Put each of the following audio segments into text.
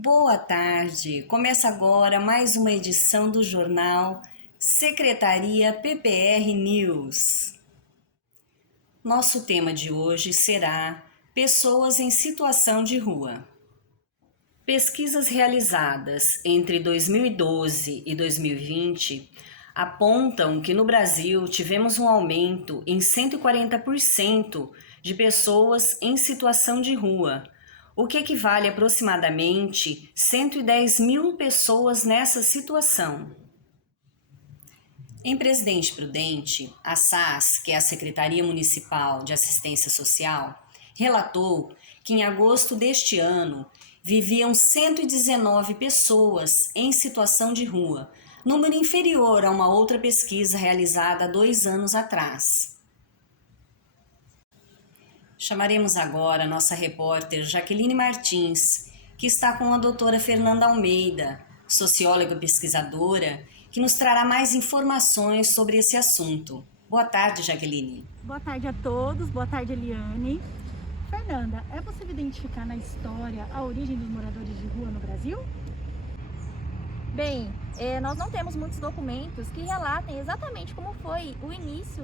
Boa tarde. Começa agora mais uma edição do jornal Secretaria PPR News. Nosso tema de hoje será Pessoas em situação de rua. Pesquisas realizadas entre 2012 e 2020 apontam que no Brasil tivemos um aumento em 140% de pessoas em situação de rua, o que equivale a aproximadamente 110 mil pessoas nessa situação. Em Presidente Prudente, a SAS, que é a Secretaria Municipal de Assistência Social, relatou que em agosto deste ano viviam 119 pessoas em situação de rua, número inferior a uma outra pesquisa realizada há 2 anos atrás. Chamaremos agora a nossa repórter Jaqueline Martins, que está com a doutora Fernanda Almeida, socióloga e pesquisadora, que nos trará mais informações sobre esse assunto. Boa tarde, Jaqueline. Boa tarde a todos, boa tarde, Eliane. Fernanda, é possível identificar na história a origem dos moradores de rua no Brasil? Bem, nós não temos muitos documentos que relatem exatamente como foi o início,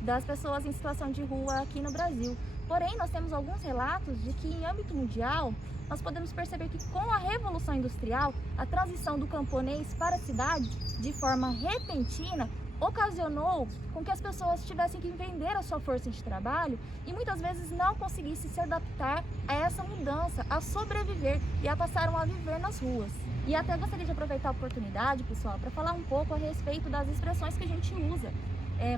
das pessoas em situação de rua aqui no Brasil. Porém, nós temos alguns relatos de que em âmbito mundial, nós podemos perceber que com a Revolução Industrial, a transição do camponês para a cidade, de forma repentina, ocasionou com que as pessoas tivessem que vender a sua força de trabalho e muitas vezes não conseguissem se adaptar a essa mudança, a sobreviver e a passaram a viver nas ruas. E até gostaria de aproveitar a oportunidade, pessoal, para falar um pouco a respeito das expressões que a gente usa.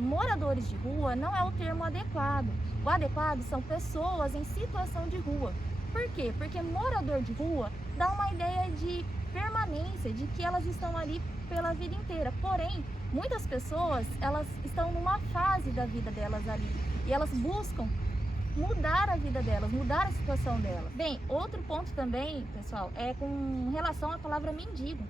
Moradores de rua não é o termo adequado. O adequado são pessoas em situação de rua. Por quê? Porque morador de rua dá uma ideia de permanência, de que elas estão ali pela vida inteira. Porém, muitas pessoas, elas estão numa fase da vida delas ali e elas buscam mudar a vida delas, mudar a situação delas. Bem, outro ponto também, pessoal, é com relação à palavra mendigo,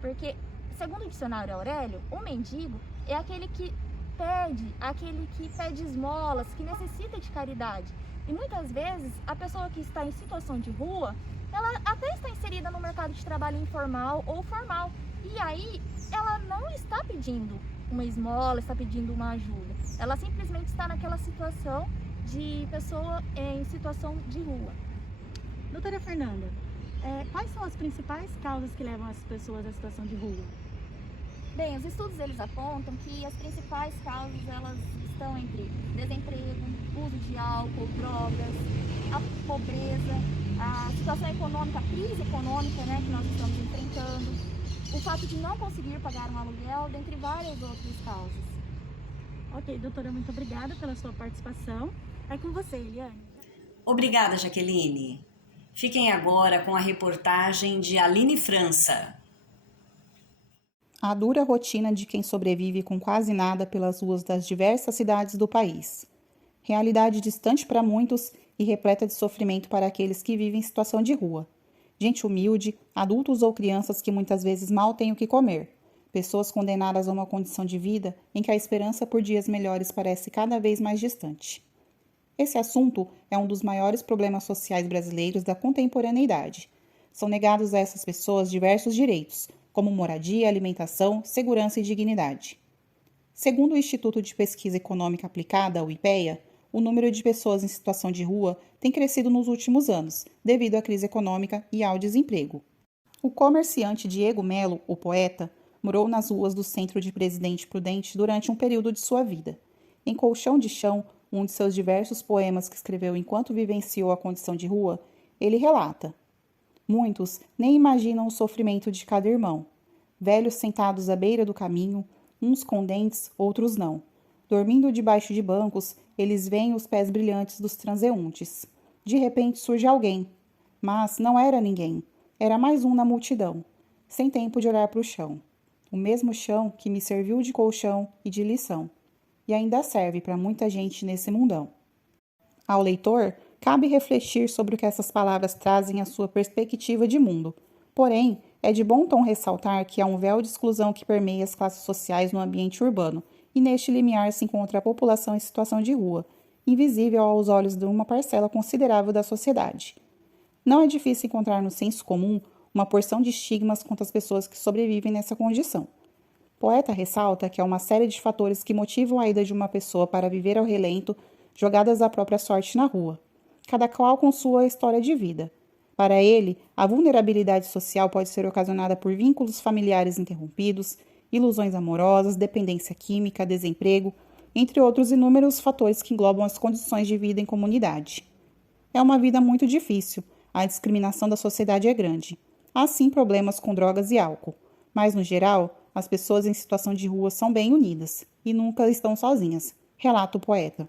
Porque, segundo o dicionário Aurélio, o mendigo é aquele que pede esmolas, que necessita de caridade. E muitas vezes, a pessoa que está em situação de rua, ela até está inserida no mercado de trabalho informal ou formal. E aí, ela não está pedindo uma esmola, está pedindo uma ajuda. Ela simplesmente está naquela situação de pessoa em situação de rua. Doutora Fernanda, quais são as principais causas que levam as pessoas à situação de rua? Bem, os estudos eles apontam que as principais causas elas estão entre desemprego, uso de álcool, drogas, a pobreza, a situação econômica, a crise econômica, que nós estamos enfrentando, o fato de não conseguir pagar um aluguel, dentre várias outras causas. Ok, doutora, muito obrigada pela sua participação. É com você, Eliane. Obrigada, Jaqueline. Fiquem agora com a reportagem de Aline França. A dura rotina de quem sobrevive com quase nada pelas ruas das diversas cidades do país. Realidade distante para muitos e repleta de sofrimento para aqueles que vivem em situação de rua. Gente humilde, adultos ou crianças que muitas vezes mal têm o que comer. Pessoas condenadas a uma condição de vida em que a esperança por dias melhores parece cada vez mais distante. Esse assunto é um dos maiores problemas sociais brasileiros da contemporaneidade. São negados a essas pessoas diversos direitos, como moradia, alimentação, segurança e dignidade. Segundo o Instituto de Pesquisa Econômica Aplicada, o IPEA, o número de pessoas em situação de rua tem crescido nos últimos anos, devido à crise econômica e ao desemprego. O comerciante Diego Melo, o poeta, morou nas ruas do centro de Presidente Prudente durante um período de sua vida. Em Colchão de Chão, um de seus diversos poemas que escreveu enquanto vivenciou a condição de rua, ele relata: muitos nem imaginam o sofrimento de cada irmão. Velhos sentados à beira do caminho, uns com dentes, outros não. Dormindo debaixo de bancos, eles veem os pés brilhantes dos transeuntes. De repente surge alguém. Mas não era ninguém. Era mais um na multidão. Sem tempo de olhar para o chão. O mesmo chão que me serviu de colchão e de lição. E ainda serve para muita gente nesse mundão. Ao leitor, cabe refletir sobre o que essas palavras trazem à sua perspectiva de mundo. Porém, é de bom tom ressaltar que há um véu de exclusão que permeia as classes sociais no ambiente urbano, e neste limiar se encontra a população em situação de rua, invisível aos olhos de uma parcela considerável da sociedade. Não é difícil encontrar no senso comum uma porção de estigmas contra as pessoas que sobrevivem nessa condição. Poeta ressalta que há uma série de fatores que motivam a ida de uma pessoa para viver ao relento, jogadas à própria sorte na rua, cada qual com sua história de vida. Para ele, a vulnerabilidade social pode ser ocasionada por vínculos familiares interrompidos, ilusões amorosas, dependência química, desemprego, entre outros inúmeros fatores que englobam as condições de vida em comunidade. É uma vida muito difícil, a discriminação da sociedade é grande. Há sim problemas com drogas e álcool, mas no geral, as pessoas em situação de rua são bem unidas e nunca estão sozinhas, relata o poeta.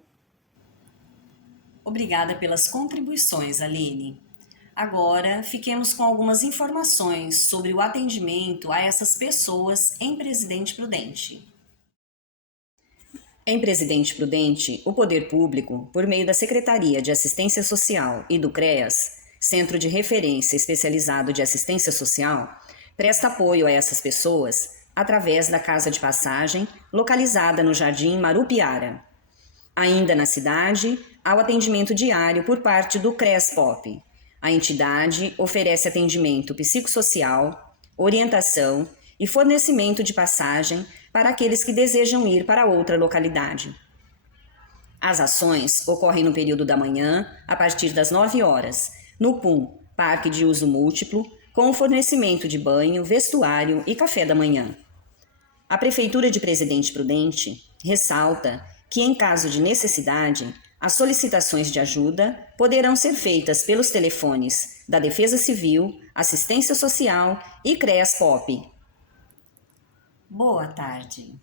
Obrigada pelas contribuições, Aline. Agora, fiquemos com algumas informações sobre o atendimento a essas pessoas em Presidente Prudente. Em Presidente Prudente, o Poder Público, por meio da Secretaria de Assistência Social e do CREAS, Centro de Referência Especializado de Assistência Social, presta apoio a essas pessoas através da Casa de Passagem, localizada no Jardim Marupiara. Ainda na cidade, há o atendimento diário por parte do CREAS-POP. A entidade oferece atendimento psicossocial, orientação e fornecimento de passagem para aqueles que desejam ir para outra localidade. As ações ocorrem no período da manhã, a partir das 9 horas, no PUM, Parque de Uso Múltiplo, com o fornecimento de banho, vestuário e café da manhã. A Prefeitura de Presidente Prudente ressalta que, em caso de necessidade, as solicitações de ajuda poderão ser feitas pelos telefones da Defesa Civil, Assistência Social e CREAS-POP. Boa tarde.